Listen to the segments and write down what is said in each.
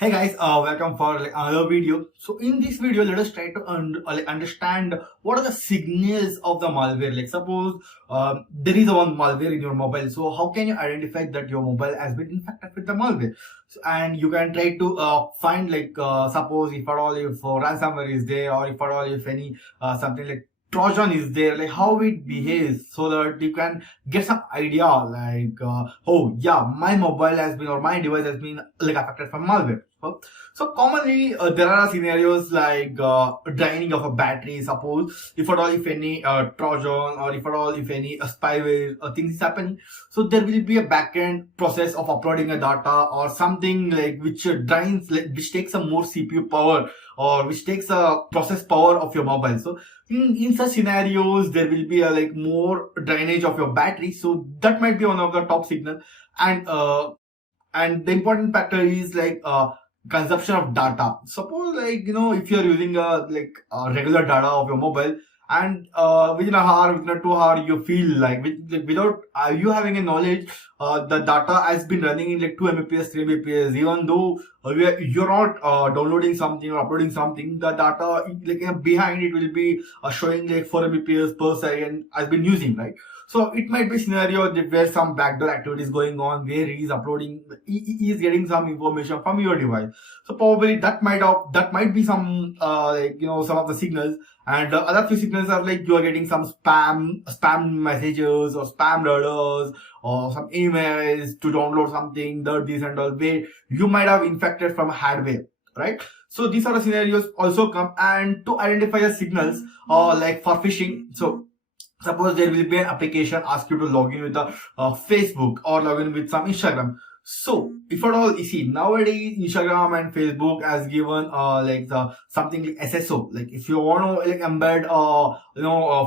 Hey guys, welcome for another video. So in this video, let us try to understand what are the signals of the malware. Like suppose there is one malware in your mobile. So how can you identify that your mobile has been infected with the malware? And you can try to find suppose if at all if ransomware is there, or if at all if any something like Trojan is there, like how it behaves, so that you can get some idea oh yeah, my mobile has been, or my device has been affected from malware. So commonly there are scenarios like draining of a battery. Suppose if at all if any Trojan, or if at all if any spyware things is happening, so there will be a backend process of uploading a data or something like which drains, like which takes a more CPU power, or which takes a process power of your mobile. So in such scenarios there will be a more drainage of your battery, so that might be one of the top signal. And the important factor is consumption of data. Suppose if you're using a regular data of your mobile, and within a hour, within a 2 hour, you feel without you having a knowledge, the data has been running in like 2 Mbps, 3 Mbps, even though you're not downloading something or uploading something, the data behind it will be showing like 4 Mbps per second has been using, right? So it might be a scenario where some backdoor activity is going on, where he is uploading, he is getting some information from your device. So probably that might be some some of the signals. And the other few signals are like you are getting some spam messages or spam alerts, or some emails to download something, this and all, where you might have infected from hardware, right? So these are the scenarios also come. And to identify the signals like for phishing, so suppose there will be an application ask you to log in with the Facebook, or log in with some Instagram. So if at all, you see nowadays Instagram and Facebook has given the something like SSO. Like if you want to embed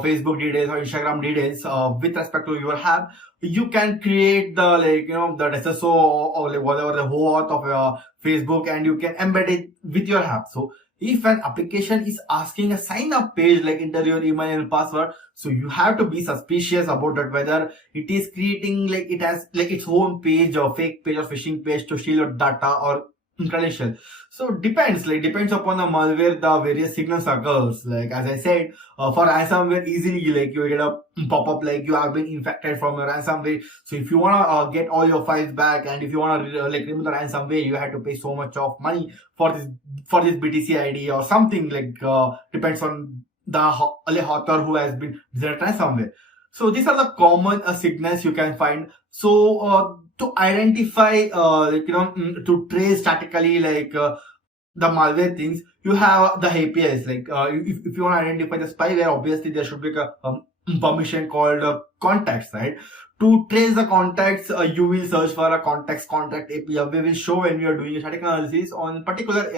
Facebook details or Instagram details with respect to your app, you can create the the SSO, or like whatever the whole auth of your Facebook, and you can embed it with your app. So if an application is asking a sign up page like enter your email and password, so you have to be suspicious about that, whether it is creating it has its own page or fake page or phishing page to steal your data or credential. So depends upon the malware, the various signals occurs. Like as I said, for ransomware, easily you get a pop-up like you have been infected from a ransomware. So if you want to get all your files back, and if you want to remove the ransomware, you have to pay so much of money for this BTC ID or something, depends on the author who has been designed ransomware. So these are the common signals you can find. So to identify to trace statically the malware things, you have the APIs. If you want to identify the spyware, obviously there should be a permission called contacts, right? To trace the contacts, you will search for a contact API. We will show when we are doing a static analysis on particular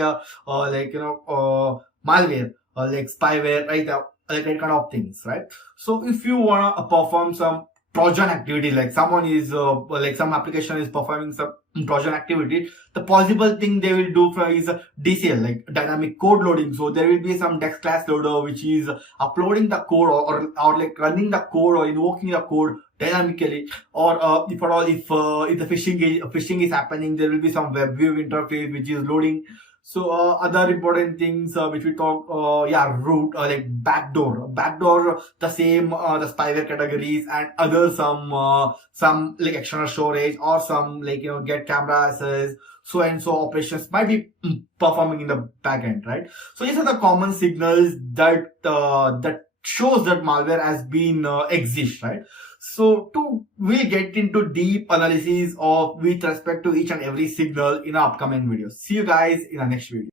malware, like spyware, right? Like that kind of things, right? So if you wanna perform some Trojan activity, like someone is some application is performing some Trojan activity, the possible thing they will do for is DCL, like dynamic code loading. So there will be some text class loader which is uploading the code, or like running the code or invoking the code dynamically. Or if at all if the phishing is happening, there will be some web view interface which is loading. So other important things which we talk, root, like backdoor, the same the spyware categories, and other some like external storage, or some get camera access, so and so operations might be performing in the backend, right? So these are the common signals that shows that malware has been exist, right? So we'll get into deep analysis of with respect to each and every signal in our upcoming videos. See you guys in the next video.